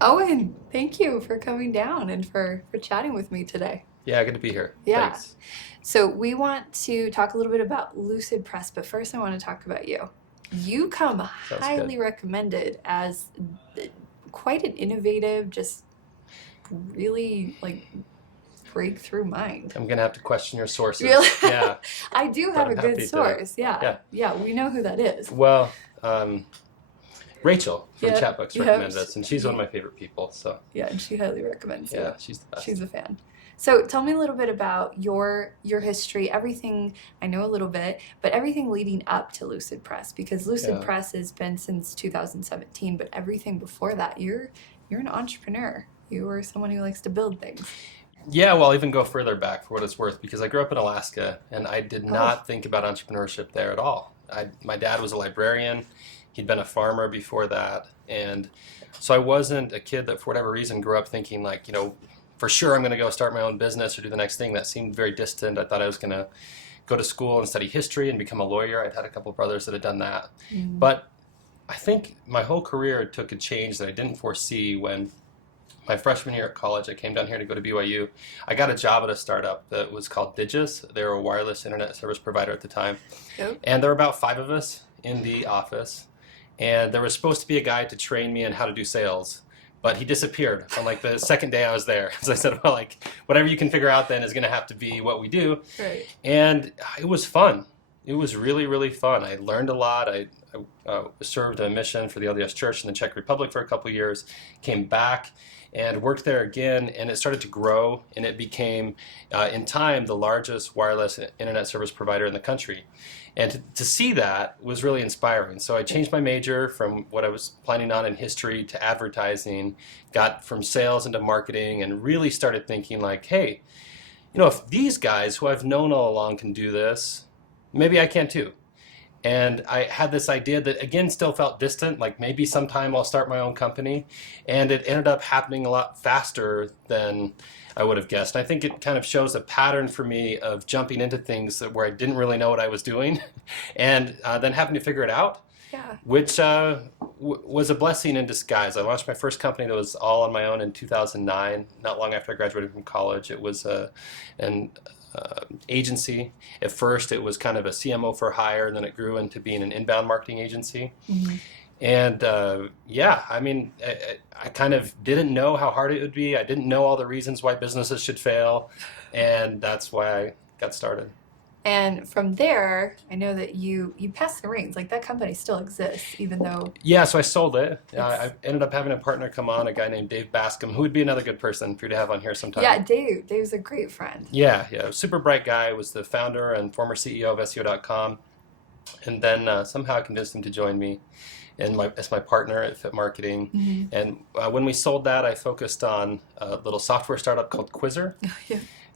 Owen, thank you for coming down and for chatting with me today. Yeah, good to be here. Yeah. Thanks. So we want to talk a little bit about Lucidpress, but first I want to talk about you. You come Sounds good. highly recommended as quite an innovative, just really like breakthrough mind. I'm gonna have to question your sources. Really? Yeah, I do but have a I'm good happy to. source. Yeah. Yeah. Yeah, we know who that is. Well, um, Rachel from Yep. Chatbooks Yep. recommended us, and she's one of my favorite people. So Yeah, and she highly recommends you. yeah, she's the She's best. a fan. So tell me a little bit about your history, everything. I know a little bit, but everything leading up to Lucid Press, because Lucid Yeah. Press has been since 2017, but everything before that, you're an entrepreneur. You were someone who likes to build things. Yeah, well, I'll even go further back for what it's worth because I grew up in Alaska and I did Oh, not think about entrepreneurship there at all. My dad was a librarian. He'd been a farmer before that, and so I wasn't a kid that, for whatever reason, grew up thinking like, for sure I'm going to go start my own business or do the next thing. That seemed very distant. I thought I was going to go to school and study history and become a lawyer. I'd had a couple of brothers that had done that. mm, But I think my whole career took a change that I didn't foresee when my freshman year at college, I came down here to go to BYU. I got a job at a startup that was called Digis. They were a wireless internet service provider at the time. yep. And there were about five of us in the office. And there was supposed to be a guy to train me in how to do sales. But he disappeared on like the second day I was there. So I said, well, like, whatever you can figure out then is going to have to be what we do. Right. And it was fun. It was really, really fun. I learned a lot. I served a mission for the LDS Church in the Czech Republic for a couple of years, came back and worked there again, and it started to grow, and it became, in time, the largest wireless internet service provider in the country. And to see that was really inspiring. So I changed my major from what I was planning on in history to advertising, got from sales into marketing, and really started thinking like, hey, if these guys who I've known all along can do this, maybe I can too. And I had this idea that again still felt distant, like maybe sometime I'll start my own company. And it ended up happening a lot faster than I would have guessed. I think it kind of shows a pattern for me of jumping into things where I didn't really know what I was doing and then having to figure it out, Yeah. which was a blessing in disguise. I launched my first company that was all on my own in 2009, not long after I graduated from college. It was an agency. At first, it was kind of a CMO for hire, and then it grew into being an inbound marketing agency. Mhm. And yeah, I mean, I kind of didn't know how hard it would be. I didn't know all the reasons why businesses should fail, and that's why I got started. And from there, I know that you passed the reins. Like that company still exists, even though Yeah, so I sold it. it's I ended up having a partner come on, a guy named Dave Bascom, who would be another good person for you to have on here yeah, sometime. Dave. Dave's a great friend. Yeah, super bright guy, was the founder and former CEO of SEO.com. And then somehow I convinced him to join me as my partner at Fit Marketing. Hmm. And when we sold that, I focused on a little software startup called Quizzer.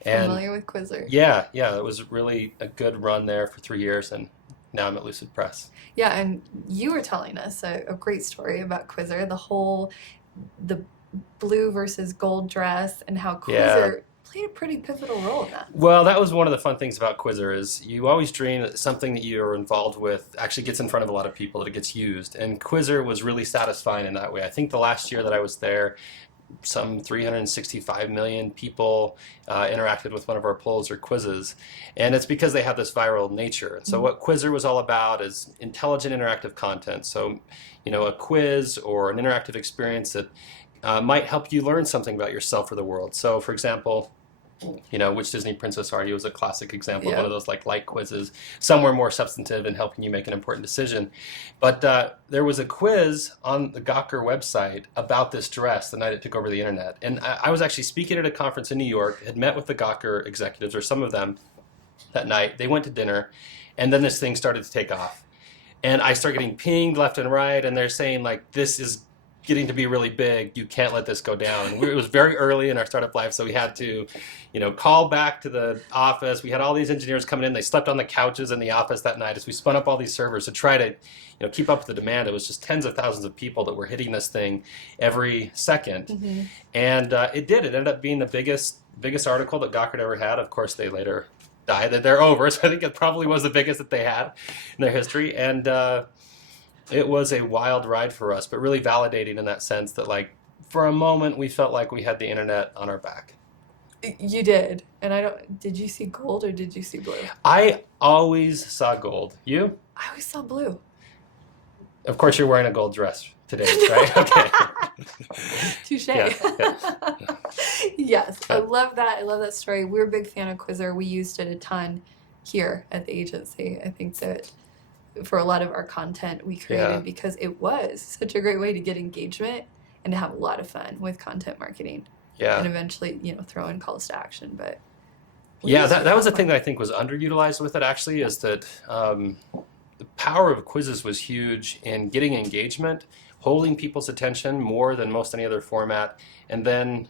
Yeah, And familiar with Quizzer. yeah, it was really a good run there for 3 years. And now I'm at Lucid Press. Yeah, and you were telling us a great story about Quizzer, the blue versus gold dress, and how Yeah. Quizzer played a pretty pivotal role in that. Well, that was one of the fun things about Quizzer is you always dream that something that you're involved with actually gets in front of a lot of people, that it gets used. And Quizzer was really satisfying in that way. I think the last year that I was there, some 365 million people interacted with one of our polls or quizzes. And it's because they have this viral nature. And so Mhm. what Quizzer was all about is intelligent interactive content. So, a quiz or an interactive experience that might help you learn something about yourself or the world. So, for example, which Disney princess are you is a classic example of one Yeah. of those like light quizzes. Some were more substantive in helping you make an important decision. But there was a quiz on the Gawker website about this dress the night it took over the internet. And I was actually speaking at a conference in New York, had met with the Gawker executives, or some of them, that night. They went to dinner, and then this thing started to take off. And I start getting pinged left and right, and they're saying like, this is getting to be really big. You can't let this go down. And it was very early in our startup life, so we had to, call back to the office. We had all these engineers coming in. They slept on the couches in the office that night as we spun up all these servers to try to, keep up with the demand. It was just tens of thousands of people that were hitting this thing every second, Hmm. and it did. It ended up being the biggest article that Gawker ever had. Of course, they later died. That they're over. So I think it probably was the biggest that they had in their history, and it was a wild ride for us, but really validating in that sense that like for a moment, we felt like we had the internet on our back. You did. And did you see gold or did you see blue? I always saw gold. You? I always saw blue. Of course, you're wearing a gold dress today, right? Okay. Touche. Yeah. Yes, Yeah. I love that. I love that story. We're a big fan of Quizzer. We used it a ton here at the agency. I think that for a lot of our content we created because it was such a great way to get engagement and to have a lot of fun with content marketing. Yeah. And eventually, throw in calls to action. But that was the thing that I think was underutilized with it, actually, is that the power of quizzes was huge in getting engagement, holding people's attention more than most any other format, and then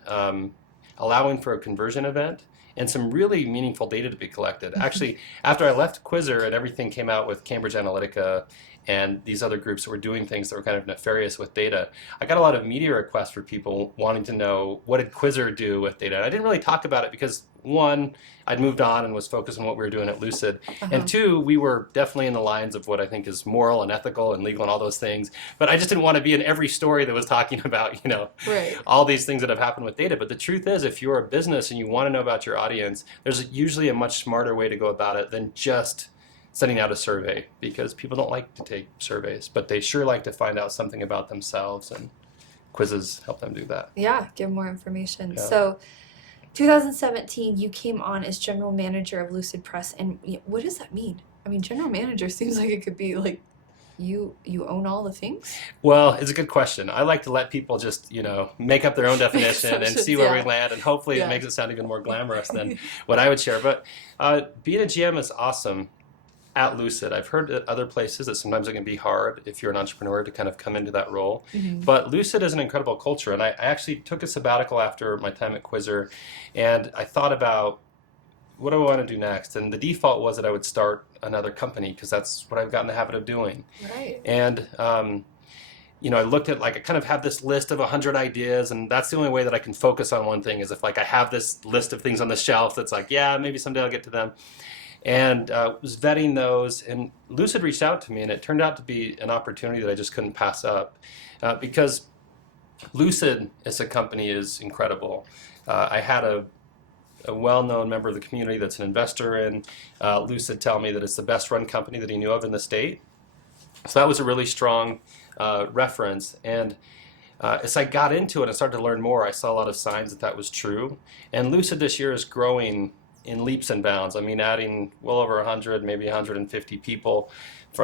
allowing for a conversion event and some really meaningful data to be collected. Actually, after I left Quizzer and everything came out with Cambridge Analytica and these other groups that were doing things that were kind of nefarious with data, I got a lot of media requests for people wanting to know, what did Quizzer do with data? And I didn't really talk about it because, one, I'd moved on and was focused on what we were doing at Lucid. And two, we were definitely in the lines of what I think is moral and ethical and legal and all those things. But I just didn't want to be in every story that was talking about, all these things that have happened with data. But the truth is, if you're a business and you want to know about your audience, there's usually a much smarter way to go about it than just sending out a survey, because people don't like to take surveys, but they sure like to find out something about themselves, and quizzes help them do that. Yeah, give more information. Yeah. So 2017, you came on as general manager of Lucidpress, and what does that mean? I mean, general manager seems like it could be like you own all the things? Well, it's a good question. I like to let people just, make up their own definition and see where we land, and hopefully it makes it sound even more glamorous than what I would share. But being a GM is awesome at Lucid. I've heard at other places that sometimes it can be hard if you're an entrepreneur to kind of come into that role. But Lucid is an incredible culture, and I actually took a sabbatical after my time at Quizzer, and I thought about, what do I want to do next? And the default was that I would start another company, because that's what I've gotten the habit of doing. Right. And I looked at, I kind of have this list of 100 ideas, and that's the only way that I can focus on one thing, is if I have this list of things on the shelf that's maybe someday I'll get to them. And was vetting those, and Lucid reached out to me, and it turned out to be an opportunity that I just couldn't pass up, because Lucid as a company is incredible. I had a well-known member of the community that's an investor in Lucid tell me that it's the best-run company that he knew of in the state. So that was a really strong reference. And as I got into it and started to learn more, I saw a lot of signs that was true. And Lucid this year is growing in leaps and bounds. I mean, adding well over 100, maybe 150 people,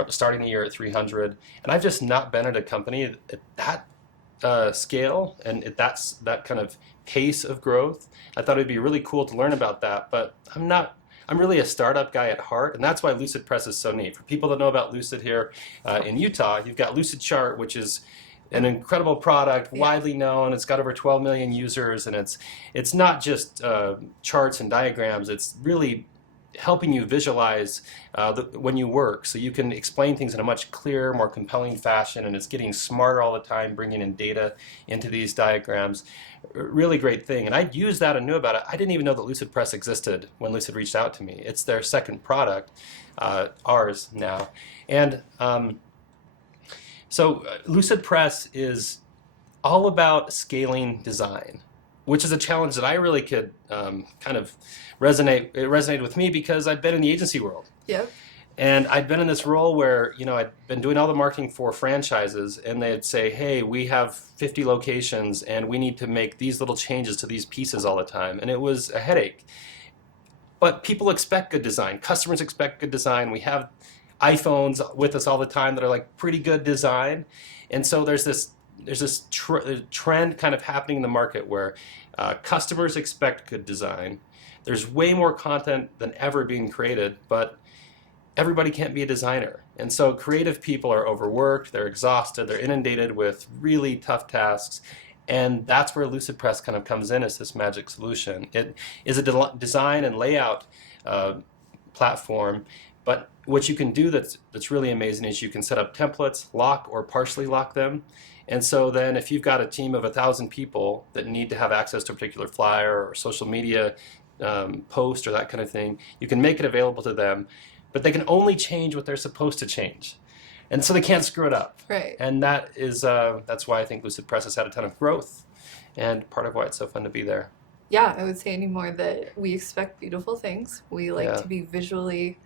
starting the year at 300. And I've just not been at a company at that scale and at that kind of pace of growth. I thought it'd be really cool to learn about that, but I'm really a startup guy at heart, and that's why Lucidpress is so neat. For people that know about Lucid here in Utah, you've got Lucid Chart, which is an incredible product, widely known. It's got over 12 million users, and it's not just charts and diagrams. It's really helping you visualize when you work, so you can explain things in a much clearer, more compelling fashion, and it's getting smarter all the time, bringing in data into these diagrams. Really great thing, and I'd used that and knew about it. I didn't even know that Lucidpress existed when Lucid reached out to me. It's their second product, ours now, and so Lucidpress is all about scaling design, which is a challenge that I really could kind of resonate. It resonated with me because I'd been in the agency world. Yep. And I'd been in this role where, I'd been doing all the marketing for franchises, and they'd say, hey, we have 50 locations and we need to make these little changes to these pieces all the time. And it was a headache. But people expect good design. Customers expect good design. We have iPhones with us all the time that are like pretty good design. And so there's this trend kind of happening in the market where customers expect good design. There's way more content than ever being created, but everybody can't be a designer. And so creative people are overworked, they're exhausted, they're inundated with really tough tasks. And that's where Lucidpress kind of comes in as this magic solution. It is a design and layout platform, but what you can do that's really amazing is you can set up templates, lock or partially lock them. And so then if you've got a team of 1,000 people that need to have access to a particular flyer or social media post or that kind of thing, you can make it available to them, but they can only change what they're supposed to change. And so they can't screw it up. Right. And that's why I think Lucidpress has had a ton of growth and part of why it's so fun to be there. Yeah, I would say anymore that we expect beautiful things. We like to be visually,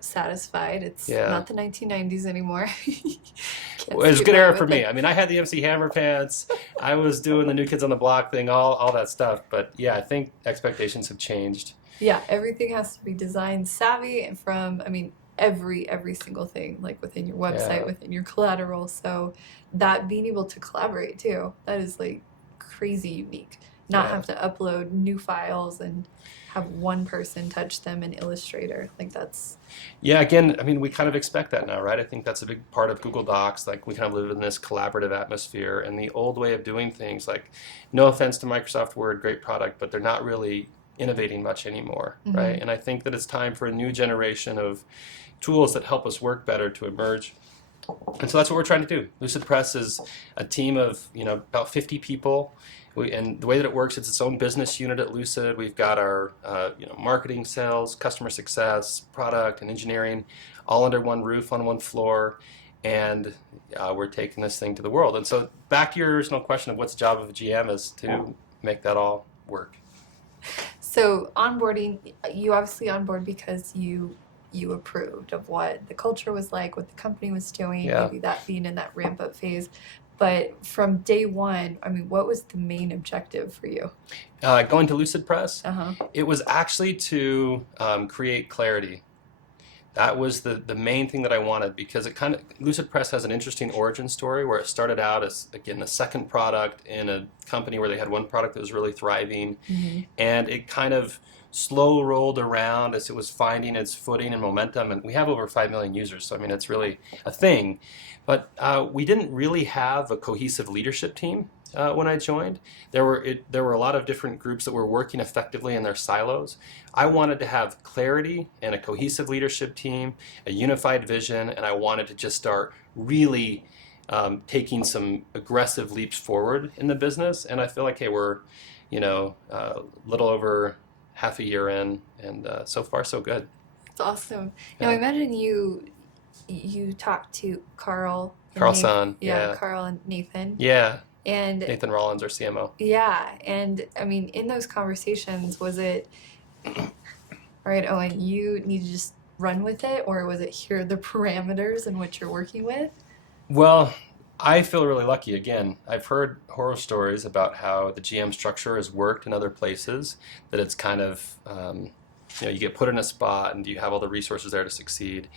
satisfied. It's not the 1990s anymore. It was a good era for me. I mean, I had the MC Hammer pants. I was doing the New Kids on the Block thing, all that stuff. But yeah, I think expectations have changed. Yeah, everything has to be design savvy and from, every single thing, like within your website, within your collateral. So that being able to collaborate too, that is like crazy unique. Not have to upload new files and have one person touch them in Illustrator. Like that's... Yeah, again, I mean, we kind of expect that now, right? I think that's a big part of Google Docs. Like we kind of live in this collaborative atmosphere, and the old way of doing things, like no offense to Microsoft Word, great product, but they're not really innovating much anymore, right? And I think that it's time for a new generation of tools that help us work better to emerge. And so that's what we're trying to do. Lucidpress is a team of, about 50 people. And the way that it works, it's its own business unit at Lucid. We've got our, marketing, sales, customer success, product, and engineering, all under one roof on one floor. And we're taking this thing to the world. And so back to your original question of what's the job of a GM is to make that all work. So onboarding, you obviously onboard because you approved of what the culture was like, what the company was doing, maybe that being in that ramp up phase. But from day one, what was the main objective for you? Going to Lucidpress, it was actually to create clarity. That was the main thing that I wanted, because Lucidpress has an interesting origin story where it started out as, again, the second product in a company where they had one product that was really thriving, and it kind of slow rolled around as it was finding its footing and momentum. And we have over 5 million users, so it's really a thing. But we didn't really have a cohesive leadership team when I joined. There were a lot of different groups that were working effectively in their silos. I wanted to have clarity and a cohesive leadership team, a unified vision, and I wanted to just start really taking some aggressive leaps forward in the business. And I feel like, hey, we're a little over half a year in, and so far so good. That's awesome. Now, I imagine you talked to Carl. Carlson. Carl and Nathan. Yeah. And Nathan Rollins, our CMO. Yeah, and in those conversations, was it, all right, Owen, you need to just run with it, or was it here are the parameters in which you're working with? Well, I feel really lucky. Again, I've heard horror stories about how the GM structure has worked in other places, that it's kind of, you get put in a spot and you have all the resources there to succeed.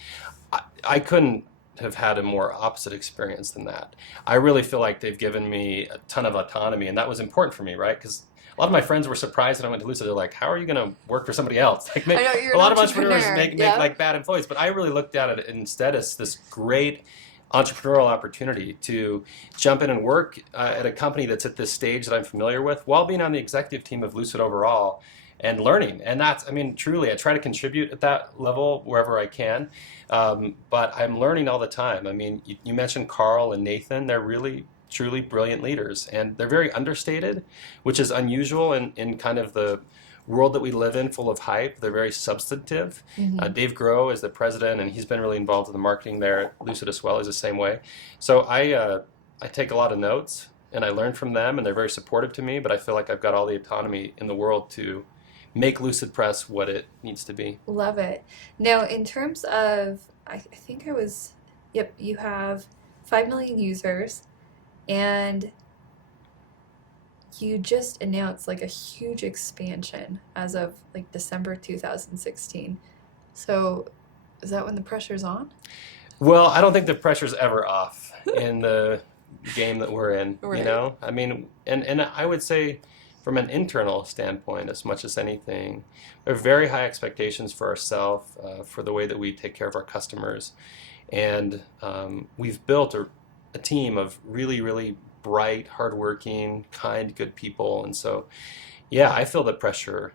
I couldn't have had a more opposite experience than that. I really feel like they've given me a ton of autonomy, and that was important for me, right? Because a lot of my friends were surprised when I went to Lucid. They're like, how are you going to work for somebody else? Like, I know, you're a lot of entrepreneurs make like bad employees, but I really looked at it instead as this great entrepreneurial opportunity to jump in and work at a company that's at this stage that I'm familiar with, while being on the executive team of Lucid overall and learning. And that's, truly, I try to contribute at that level wherever I can. But I'm learning all the time. You mentioned Carl and Nathan. They're really, truly brilliant leaders. And they're very understated, which is unusual in kind of the world that we live in, full of hype. They're very substantive. Dave Groh is the president, and he's been really involved in the marketing there at Lucid as well. He's the same way. So I take a lot of notes, and I learn from them, and they're very supportive to me. But I feel like I've got all the autonomy in the world to make Lucidpress what it needs to be. Love it. Now, in terms of, I think you have 5 million users, and you just announced like a huge expansion as of like December 2016. So is that when the pressure's on? Well, I don't think the pressure's ever off in the game that we're in, right. And I would say, from an internal standpoint, as much as anything, we have very high expectations for ourselves, for the way that we take care of our customers. And we've built a team of really, really bright, hardworking, kind, good people. And so, I feel the pressure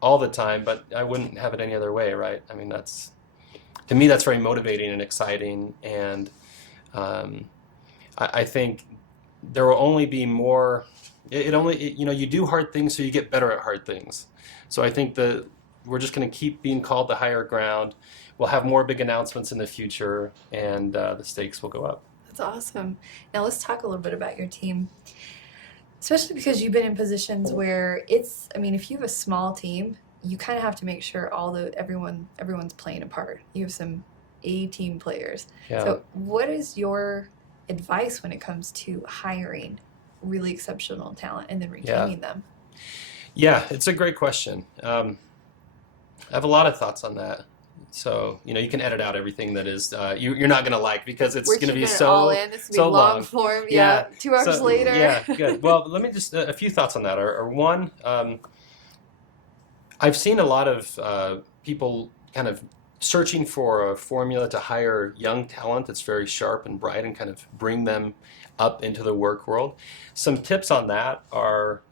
all the time, but I wouldn't have it any other way, right? To me, that's very motivating and exciting. And I think there will only be more. You do hard things so you get better at hard things. So I think that we're just going to keep being called to higher ground. We'll have more big announcements in the future, and the stakes will go up. That's awesome. Now let's talk a little bit about your team. Especially because you've been in positions where it's, I mean, if you have a small team, you kind of have to make sure everyone's playing a part. You have some A-team players. Yeah. So what is your advice when it comes to hiring really exceptional talent and then retaining them? Yeah, it's a great question. I have a lot of thoughts on that. So, you can edit out everything that is you're not going to like, because it's going to be all in. It's so long long. form. Yeah. 2 hours later. Yeah, good. Well, let me just, a few thoughts on that. One, I've seen a lot of people kind of searching for a formula to hire young talent that's very sharp and bright and kind of bring them up into the work world. Some tips on that are,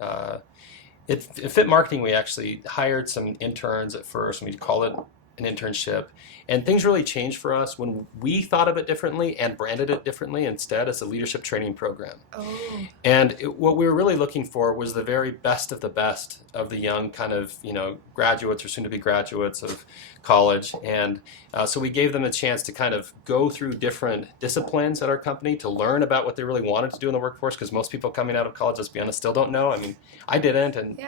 at Fit Marketing, we actually hired some interns at first, and we call it an internship. And things really changed for us when we thought of it differently and branded it differently instead as a leadership training program. Oh. And what we were really looking for was the very best of the young kind of, graduates or soon to be graduates of college. And so we gave them a chance to kind of go through different disciplines at our company to learn about what they really wanted to do in the workforce, because most people coming out of college, let's be honest, still don't know. I mean, I didn't, and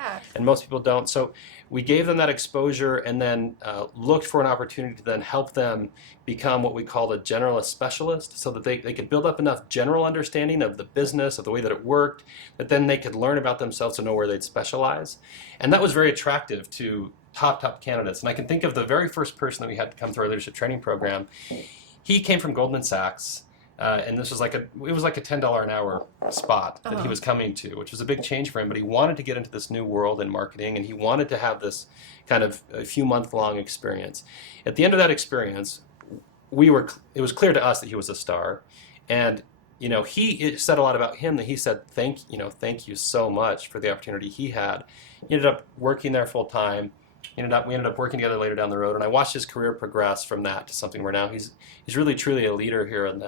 most people don't. So we gave them that exposure, and then looked for an opportunity to then help them become what we call a generalist specialist, so that they could build up enough general understanding of the business, of the way that it worked, that then they could learn about themselves to know where they'd specialize. And that was very attractive to top candidates. And I can think of the very first person that we had to come through our leadership training program. He came from Goldman Sachs. And this was it was like a $10 an hour spot that he was coming to, which was a big change for him. But he wanted to get into this new world in marketing, and he wanted to have this kind of a few month-long experience. At the end of that experience, it was clear to us that he was a star. And he said a lot about him, that he said, thank you so much for the opportunity he had. He ended up working there full time. We ended up working together later down the road, and I watched his career progress from that to something where now he's really truly a leader here in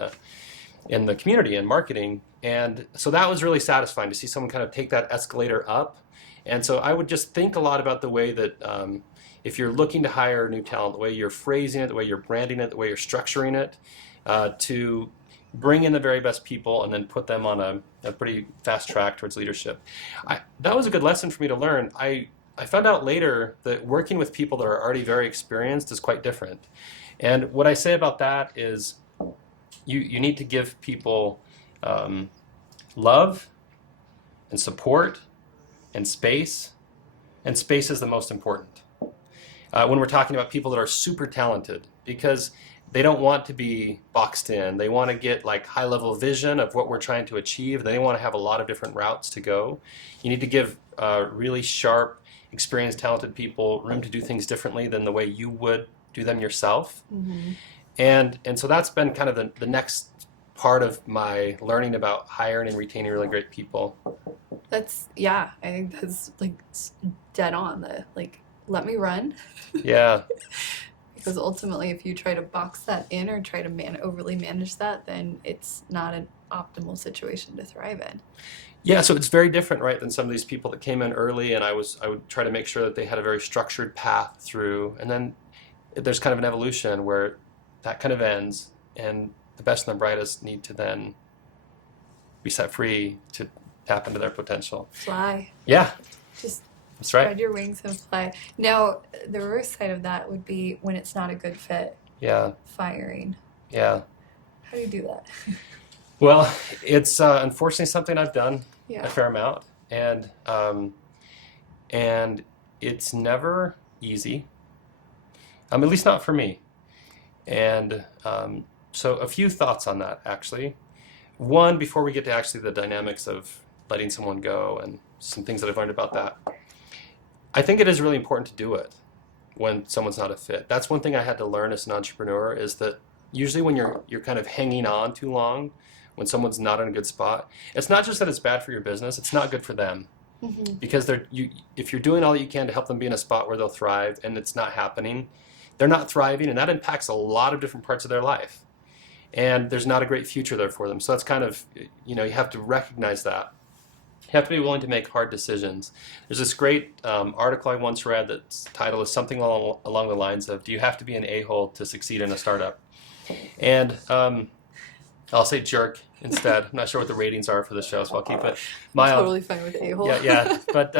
the community and marketing. And so that was really satisfying to see someone kind of take that escalator up. And so I would just think a lot about the way that if you're looking to hire new talent, the way you're phrasing it, the way you're branding it, the way you're structuring it, to bring in the very best people and then put them on a pretty fast track towards leadership. That was a good lesson for me to learn. I found out later that working with people that are already very experienced is quite different. And what I say about that is you need to give people love and support and space. And space is the most important. When we're talking about people that are super talented, because they don't want to be boxed in. They want to get high-level vision of what we're trying to achieve. They want to have a lot of different routes to go. You need to give really sharp, experienced, talented people room to do things differently than the way you would do them yourself. Mm-hmm. And so that's been kind of the next part of my learning about hiring and retaining really great people. I think that's dead on. Let me run. Yeah. Because ultimately, if you try to box that in or try to overly manage that, then it's not an optimal situation to thrive in. Yeah, so it's very different, right, than some of these people that came in early, and I would try to make sure that they had a very structured path through, and then there's kind of an evolution where that kind of ends, and the best and the brightest need to then be set free to tap into their potential. Fly. Yeah. Just that's right. spread your wings and fly. Now, the reverse side of that would be when it's not a good fit. Yeah. Firing. Yeah. How do you do that? Well, it's unfortunately something I've done a fair amount, and it's never easy. At least not for me. And so a few thoughts on that, actually. One, before we get to actually the dynamics of letting someone go and some things that I've learned about that, I think it is really important to do it when someone's not a fit. That's one thing I had to learn as an entrepreneur, is that usually when you're kind of hanging on too long, when someone's not in a good spot, it's not just that it's bad for your business, it's not good for them. Mm-hmm. Because if you're doing all that you can to help them be in a spot where they'll thrive and it's not happening, they're not thriving, and that impacts a lot of different parts of their life. And there's not a great future there for them. So that's kind of, you have to recognize that. You have to be willing to make hard decisions. There's this great article I once read that's title is something along the lines of, do you have to be an a-hole to succeed in a startup? And I'll say jerk instead. I'm not sure what the ratings are for the show, so I'll keep it I'm mild. totally fine with a-hole. Yeah. But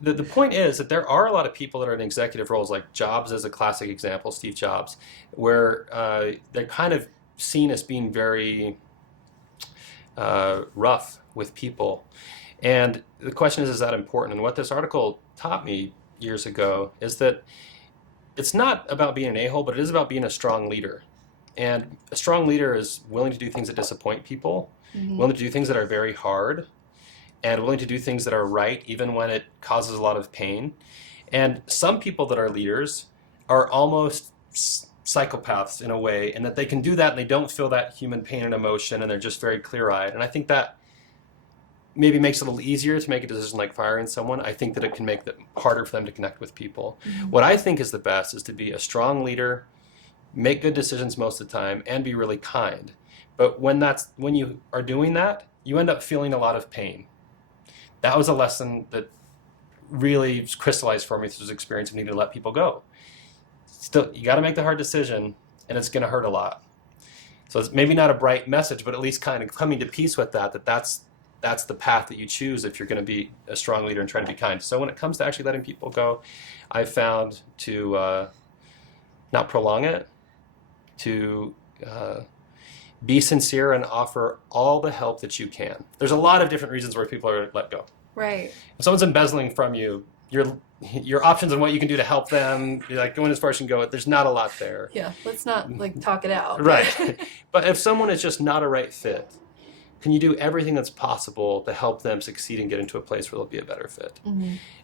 the point is that there are a lot of people that are in executive roles, like Jobs is a classic example, Steve Jobs, where they're kind of seen as being very rough with people. And the question is that important? And what this article taught me years ago is that it's not about being an a-hole, but it is about being a strong leader. And a strong leader is willing to do things that disappoint people, willing to do things that are very hard, and willing to do things that are right, even when it causes a lot of pain. And some people that are leaders are almost psychopaths in a way, in that they can do that and they don't feel that human pain and emotion, and they're just very clear-eyed. And I think that maybe makes it a little easier to make a decision like firing someone. I think that it can make it harder for them to connect with people. What I think is the best is to be a strong leader, make good decisions most of the time, and be really kind. But when you are doing that, you end up feeling a lot of pain. That was a lesson that really crystallized for me through this experience of needing to let people go. Still, you got to make the hard decision, and it's going to hurt a lot. So it's maybe not a bright message, but at least kind of coming to peace with that's the path that you choose if you're going to be a strong leader and try to be kind. So when it comes to actually letting people go, I've found to not prolong it, to be sincere and offer all the help that you can. There's a lot of different reasons where people are let go. Right. If someone's embezzling from you, your options on what you can do to help them, you're like going as far as you can go, there's not a lot there. Yeah, let's not like talk it out. Right. But if someone is just not a right fit, can you do everything that's possible to help them succeed and get into a place where they'll be a better fit?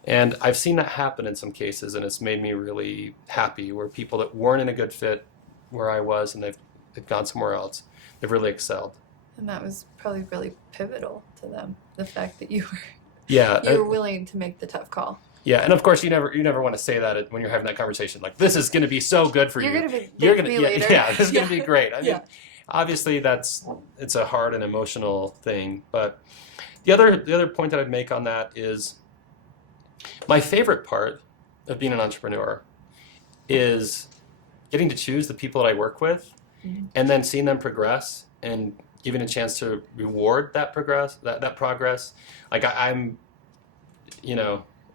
And I've seen that happen in some cases, and it's made me really happy, where people that weren't in a good fit where I was and they've gone somewhere else, they've really excelled. And that was probably really pivotal to them, the fact that you were willing to make the tough call. Yeah, and of course you never want to say that when you're having that conversation, like, this is going to be so good for you. You're going to be later. Yeah, this is going to be great. I mean, obviously it's a hard and emotional thing, but the other point that I'd make on that is my favorite part of being an entrepreneur is getting to choose the people that I work with, and then seeing them progress and giving a chance to reward that progress. Like I'm,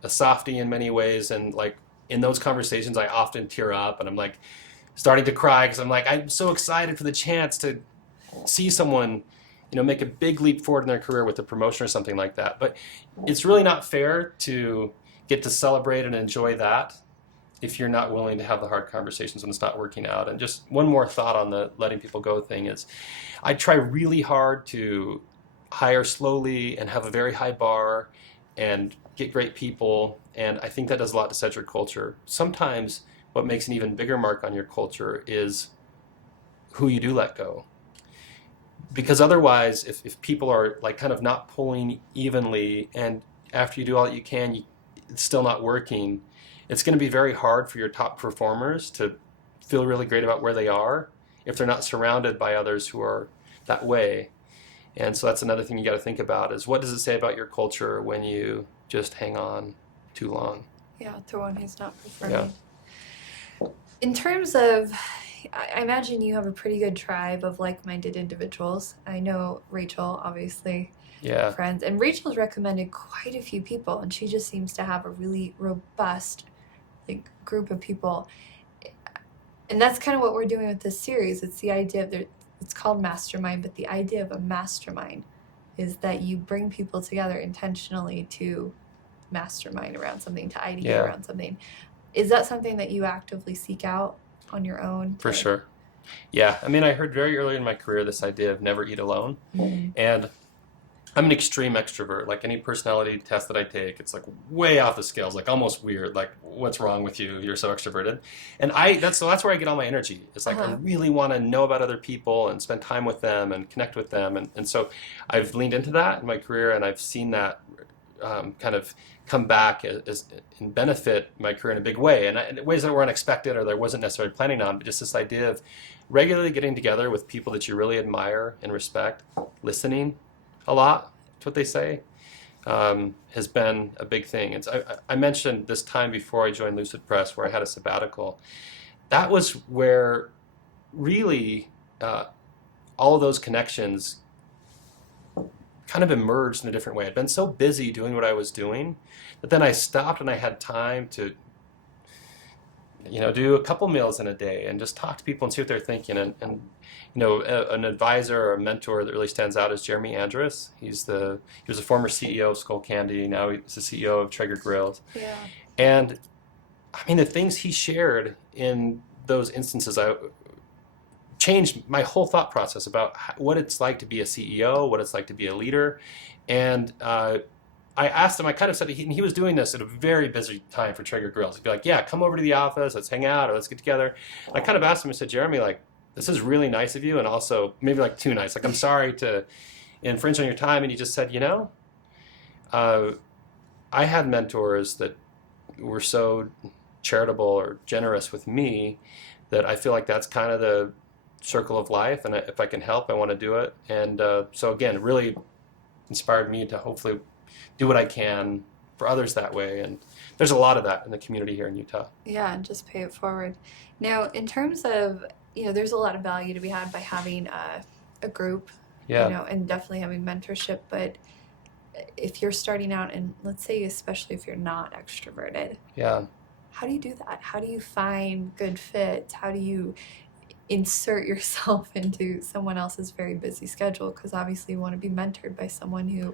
a softie in many ways, and like in those conversations, I often tear up, and I'm like starting to cry because I'm so excited for the chance to see someone, make a big leap forward in their career with a promotion or something like that. But it's really not fair to get to celebrate and enjoy that if you're not willing to have the hard conversations when it's not working out. And just one more thought on the letting people go thing is, I try really hard to hire slowly and have a very high bar and get great people. And I think that does a lot to set your culture. Sometimes what makes an even bigger mark on your culture is who you do let go. Because otherwise, if people are like kind of not pulling evenly, and after you do all that you can, it's still not working, it's going to be very hard for your top performers to feel really great about where they are if they're not surrounded by others who are that way. And so that's another thing you got to think about, is what does it say about your culture when you just hang on too long? Yeah, to one who's not performing. Yeah. In terms of, I imagine you have a pretty good tribe of like-minded individuals. I know Rachel, obviously, friends. And Rachel's recommended quite a few people, and she just seems to have a really robust group of people. And that's kind of what we're doing with this series. It's the idea of it's called Mastermind, but the idea of a mastermind is that you bring people together intentionally to mastermind around something, to ideate around something. Is that something that you actively seek out on your own? For sure. Yeah. I mean, I heard very early in my career this idea of never eat alone. And I'm an extreme extrovert. Like any personality test that I take, it's like way off the scales, like almost weird. Like, what's wrong with you? You're so extroverted. And that's where I get all my energy. It's like I really want to know about other people and spend time with them and connect with them. And so I've leaned into that in my career, and I've seen that kind of come back as and benefit my career in a big way, and in ways that were unexpected or that I wasn't necessarily planning on. But just this idea of regularly getting together with people that you really admire and respect, listening a lot to what they say, has been a big thing. And I mentioned this time before I joined Lucidpress where I had a sabbatical. That was where really all of those connections kind of emerged in a different way. I'd been so busy doing what I was doing that then I stopped and I had time to, do a couple meals in a day and just talk to people and see what they're thinking. And an advisor or a mentor that really stands out is Jeremy Andrus. He was a former CEO of Skull Candy. Now he's the CEO of Traeger Grills. Yeah. And I mean, the things he shared in those instances, changed my whole thought process about what it's like to be a CEO, what it's like to be a leader. And I asked him, I kind of said, he was doing this at a very busy time for Traeger Grills. He'd be like, yeah, come over to the office, let's hang out, or let's get together. And I kind of asked him, I said, Jeremy, like, this is really nice of you, and also maybe like too nice. Like, I'm sorry to infringe on your time. And he just said, I had mentors that were so charitable or generous with me that I feel like that's kind of the circle of life, and if I can help, I want to do it. And so again, it really inspired me to hopefully do what I can for others that way. And there's a lot of that in the community here in Utah. Yeah, and just pay it forward. Now, in terms of, there's a lot of value to be had by having a group, and definitely having mentorship. But if you're starting out, and let's say especially if you're not extroverted, how do you do that? How do you find good fits? How do you insert yourself into someone else's very busy schedule? Because obviously you want to be mentored by someone who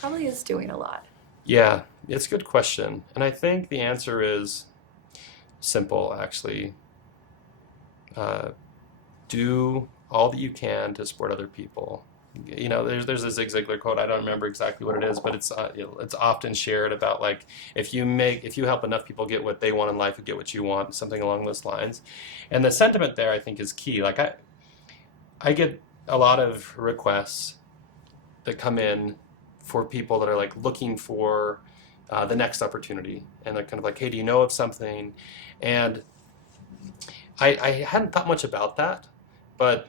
probably is doing a lot. Yeah, it's a good question. And I think the answer is simple, actually. Do all that you can to support other people. There's a Zig Ziglar quote. I don't remember exactly what it is, but it's often shared about, like, if you help enough people get what they want in life, you get what you want, something along those lines. And the sentiment there, I think, is key. Like, I get a lot of requests that come in for people that are like looking for the next opportunity, and they're kind of like, hey, do you know of something? And I hadn't thought much about that, but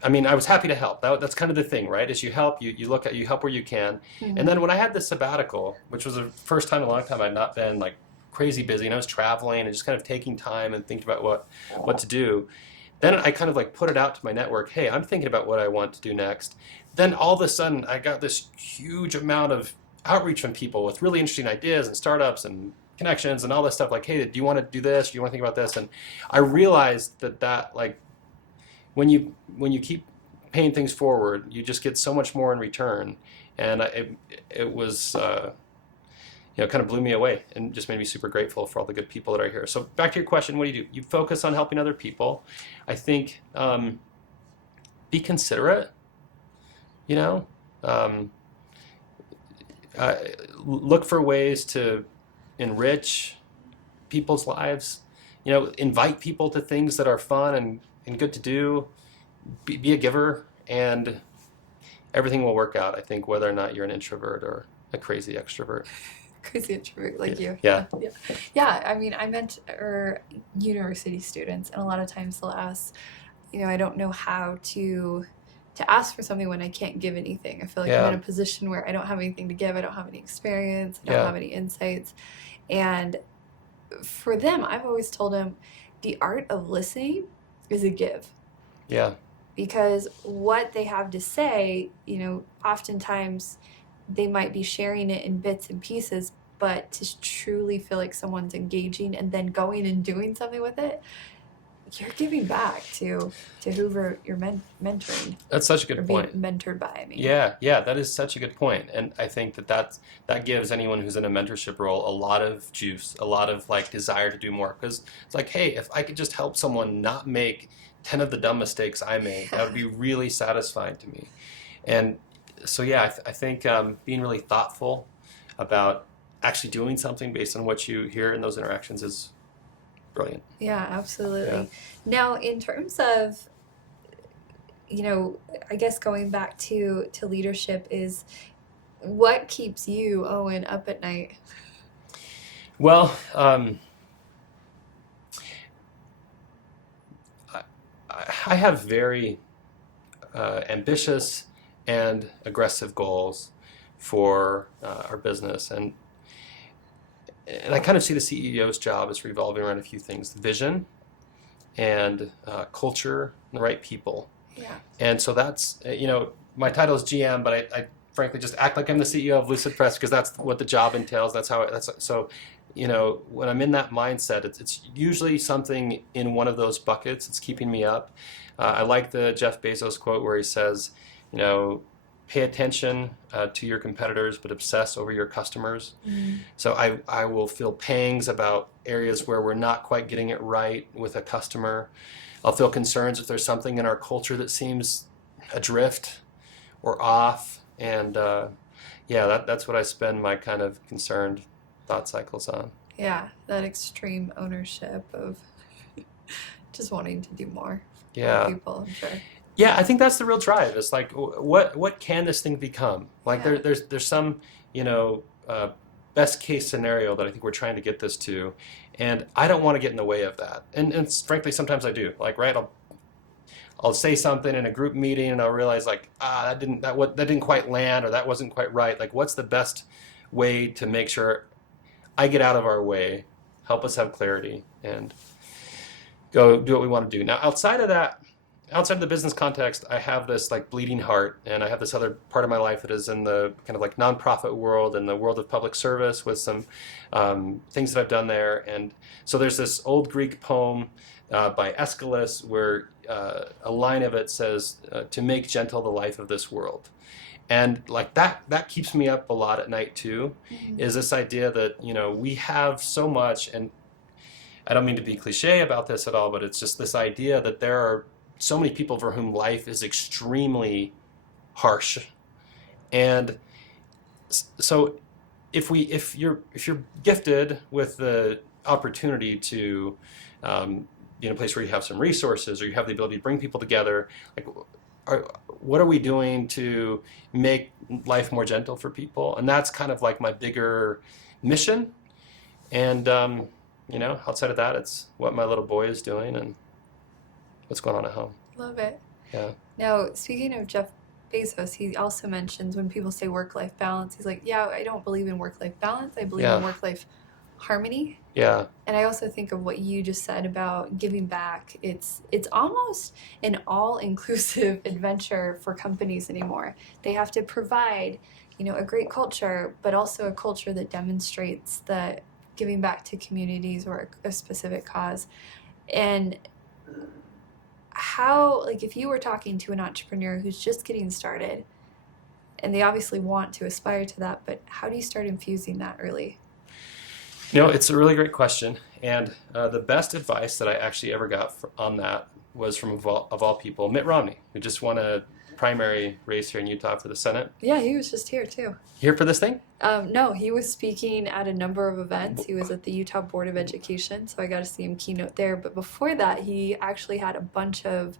I mean, I was happy to help. That's kind of the thing, right? Is you help, you help where you can. Mm-hmm. And then when I had this sabbatical, which was the first time in a long time I'd not been like crazy busy, and I was traveling and just kind of taking time and thinking about what to do. Then I kind of like put it out to my network. Hey, I'm thinking about what I want to do next. Then all of a sudden I got this huge amount of outreach from people with really interesting ideas and startups and connections and all this stuff. Like, hey, do you want to do this? Do you want to think about this? And I realized that like, when you keep paying things forward, you just get so much more in return. And it was, kind of blew me away and just made me super grateful for all the good people that are here. So back to your question, what do? You focus on helping other people. I think be considerate, look for ways to enrich people's lives, invite people to things that are fun and good to do, be a giver, and everything will work out, I think, whether or not you're an introvert or a crazy extrovert. Crazy introvert like you. Yeah. I mean, I mentor university students, and a lot of times they'll ask, I don't know how to ask for something when I can't give anything. I feel like I'm in a position where I don't have anything to give. I don't have any experience. I don't have any insights. And for them, I've always told them the art of listening is a give. Yeah. Because what they have to say, oftentimes they might be sharing it in bits and pieces, but to truly feel like someone's engaging and then going and doing something with it, you're giving back to whoever you're mentoring. That's such a good point. Being mentored by, I mean. Yeah, that is such a good point. And I think that gives anyone who's in a mentorship role a lot of juice, a lot of like desire to do more. Because it's like, hey, if I could just help someone not make 10 of the dumb mistakes I made, that would be really satisfying to me. And so, I think being really thoughtful about actually doing something based on what you hear in those interactions is brilliant. Yeah, absolutely. Yeah. Now, in terms of, I guess going back to leadership, is what keeps you, Owen, up at night? Well, I have very ambitious and aggressive goals for our business, and I kind of see the CEO's job as revolving around a few things: the vision and culture and the right people. Yeah. And so that's, my title is GM, but I frankly just act like I'm the CEO of Lucidpress because that's what the job entails. So, when I'm in that mindset, it's usually something in one of those buckets. It's keeping me up. I like the Jeff Bezos quote where he says, pay attention to your competitors, but obsess over your customers. Mm. So I will feel pangs about areas where we're not quite getting it right with a customer. I'll feel concerns if there's something in our culture that seems adrift or off. And that's what I spend my kind of concerned thought cycles on. Yeah, that extreme ownership of just wanting to do more Yeah. for people, I'm sure. Yeah, I think that's the real drive. It's like, what can this thing become? Like, there's some, best case scenario that I think we're trying to get this to, and I don't want to get in the way of that. And frankly, sometimes I do. Like, right, I'll say something in a group meeting, and I'll realize like, that didn't quite land, or that wasn't quite right. Like, what's the best way to make sure I get out of our way, help us have clarity, and go do what we want to do. Now, outside of the business context, I have this like bleeding heart, and I have this other part of my life that is in the kind of like nonprofit world and the world of public service with some things that I've done there. And so there's this old Greek poem by Aeschylus where a line of it says, to make gentle the life of this world. And like that keeps me up a lot at night too, is this idea that, we have so much, and I don't mean to be cliche about this at all, but it's just this idea that there are so many people for whom life is extremely harsh. And so if you're gifted with the opportunity to be in a place where you have some resources, or you have the ability to bring people together, like, what are we doing to make life more gentle for people? And that's kind of like my bigger mission. And outside of that, it's what my little boy is doing and what's going on at home. Love it. Yeah. Now, speaking of Jeff Bezos, he also mentions when people say work-life balance, he's like, yeah, I don't believe in work-life balance. I believe in work-life harmony. Yeah. And I also think of what you just said about giving back. It's almost an all-inclusive adventure for companies anymore. They have to provide, a great culture, but also a culture that demonstrates that giving back to communities or a specific cause. And how, like, if you were talking to an entrepreneur who's just getting started, and they obviously want to aspire to that, but how do you start infusing that early? It's a really great question. And the best advice that I actually ever got on that was from, of all people, Mitt Romney, who just won a primary race here in Utah for the Senate. Yeah, he was just here too. Here for this thing? No, he was speaking at a number of events. He was at the Utah Board of Education, so I got to see him keynote there. But before that, he actually had a bunch of,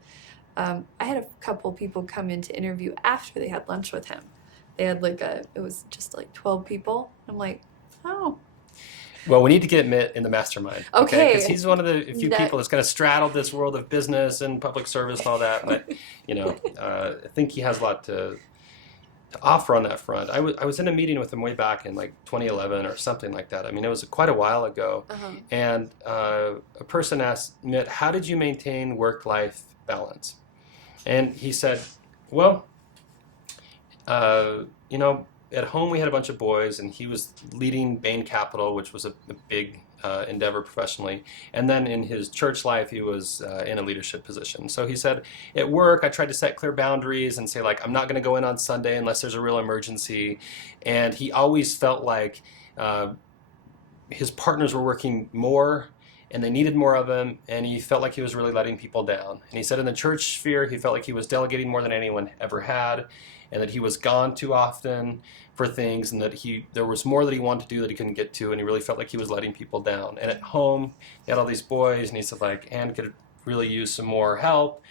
I had a couple people come in to interview after they had lunch with him. They had it was just like 12 people. I'm like, oh. Well, we need to get Mitt in the mastermind. Okay. Because he's one of the few people that's kind of straddled this world of business and public service and all that. But, I think he has a lot to offer on that front. I was in a meeting with him way back in like 2011 or something like that. I mean, it was quite a while ago. Uh-huh. And a person asked Mitt, how did you maintain work-life balance? And he said, well, at home we had a bunch of boys, and he was leading Bain Capital, which was a big endeavor professionally. And then in his church life, he was in a leadership position. So he said, at work, I tried to set clear boundaries and say, like, I'm not going to go in on Sunday unless there's a real emergency. And he always felt like his partners were working more, and they needed more of him, and he felt like he was really letting people down. And he said in the church sphere, he felt like he was delegating more than anyone ever had, and that he was gone too often for things, and that there was more that he wanted to do that he couldn't get to, and he really felt like he was letting people down. And at home, he had all these boys, and he said, like, Ann could really use some more help.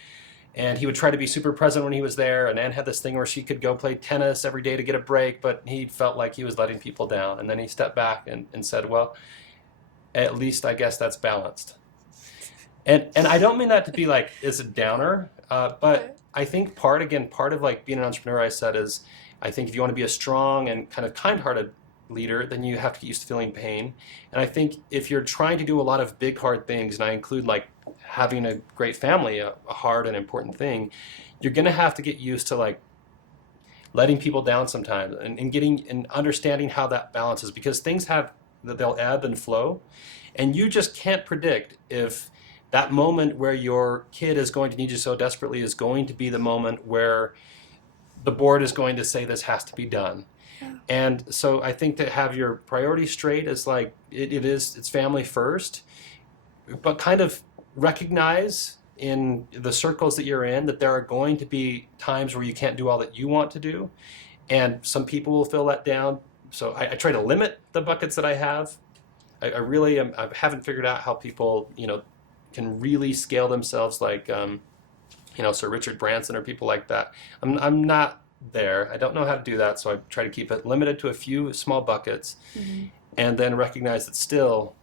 And he would try to be super present when he was there, and Ann had this thing where she could go play tennis every day to get a break, but he felt like he was letting people down. And then he stepped back and said, well, at least I guess that's balanced. And I don't mean that to be like, it's a downer, but I think part of like being an entrepreneur, I said, is I think if you want to be a strong and kind of kind-hearted leader, then you have to get used to feeling pain. And I think if you're trying to do a lot of big, hard things, and I include like having a great family a hard and important thing, you're going to have to get used to like letting people down sometimes, and getting and understanding how that balances, because things have that they'll ebb and flow, and you just can't predict if that moment where your kid is going to need you so desperately is going to be the moment where the board is going to say this has to be done. Yeah. And so I think to have your priorities straight is like it's family first, but kind of recognize in the circles that you're in that there are going to be times where you can't do all that you want to do, and some people will feel let down. So I try to limit the buckets that I have. I really I haven't figured out how people can really scale themselves like Sir Richard Branson or people like that. I'm not there. I don't know how to do that, so I try to keep it limited to a few small buckets, and then recognize that still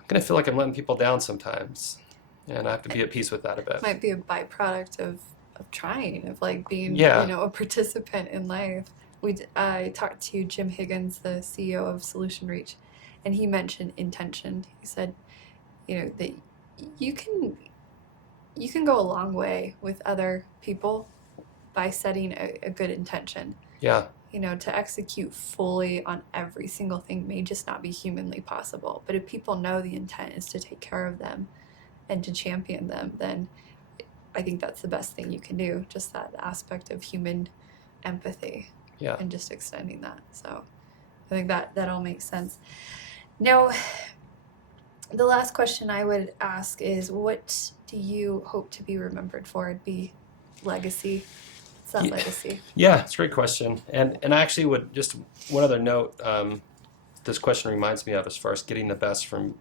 I'm going to feel like I'm letting people down sometimes. And I have to be at peace with that a bit. It might be a byproduct of trying, of like being, a participant in life. I talked to Jim Higgins, the CEO of Solution Reach, and he mentioned intention. He said, that you can go a long way with other people by setting a good intention. Yeah. To execute fully on every single thing may just not be humanly possible. But if people know the intent is to take care of them and to champion them, then I think that's the best thing you can do. Just that aspect of human empathy, and just extending that. So I think that all makes sense. Now, the last question I would ask is, what do you hope to be remembered for? It'd be legacy. It's that legacy. Yeah, it's a great question. And I actually would just one other note. This question reminds me of as far as getting the best from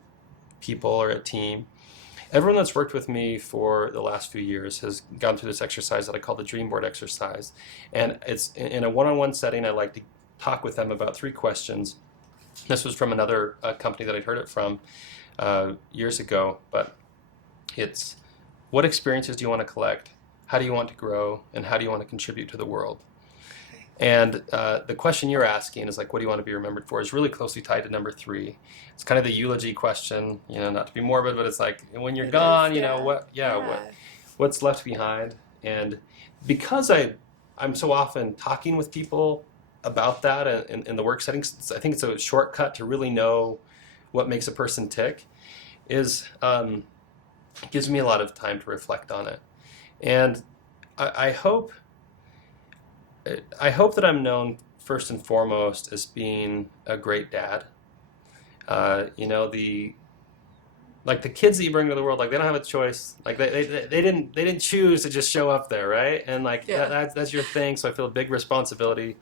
people or a team. Everyone that's worked with me for the last few years has gone through this exercise that I call the dream board exercise. And it's in a one-on-one setting. I like to talk with them about 3 questions. This was from another company that I'd heard it from years ago, but it's, what experiences do you want to collect? How do you want to grow? And how do you want to contribute to the world? And the question you're asking is like, what do you want to be remembered for, is really closely tied to number 3. It's kind of the eulogy question, not to be morbid, but it's like, when you're gone, what's left behind? And because I'm so often talking with people about that in the work settings, I think it's a shortcut to really know what makes a person tick, is it gives me a lot of time to reflect on it. And I hope that I'm known first and foremost as being a great dad. The kids that you bring to the world, like, they don't have a choice. Like they didn't choose to just show up there, right? And that's your thing. So I feel a big responsibility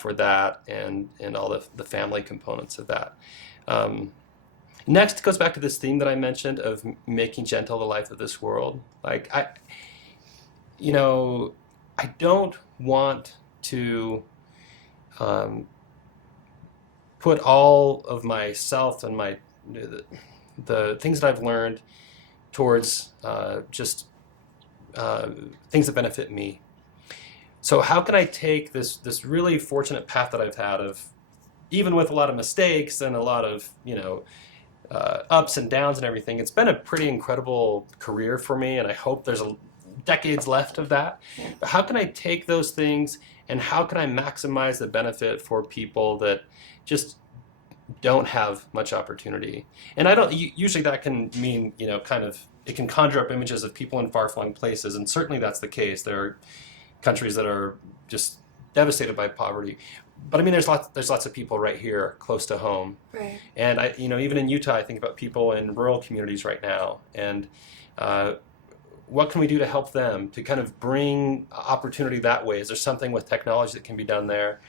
for that and all the family components of that. Next, it goes back to this theme that I mentioned of making gentle the life of this world. Like I don't want to put all of myself and the things that I've learned towards just things that benefit me. So how can I take this really fortunate path that I've had, of even with a lot of mistakes and a lot of ups and downs and everything, it's been a pretty incredible career for me, and I hope there's decades left of that. But how can I take those things, and how can I maximize the benefit for people that just don't have much opportunity? And I don't usually, that can mean it can conjure up images of people in far-flung places, and certainly that's the case. There are countries that are just devastated by poverty, but I mean there's lots of people right here close to home. Right. And I even in Utah, I think about people in rural communities right now, and what can we do to help them, to kind of bring opportunity that way? Is there something with technology that can be done there?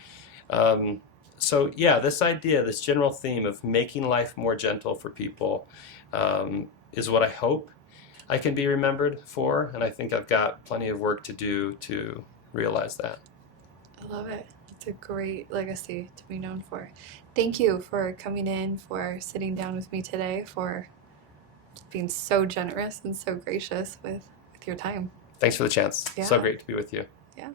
So this idea, this general theme of making life more gentle for people, is what I hope I can be remembered for, and I think I've got plenty of work to do to realize that. I love it. It's a great legacy to be known for. Thank you for coming in, for sitting down with me today, for being so generous and so gracious with your time. Thanks for the chance. Yeah. So great to be with you. Yeah.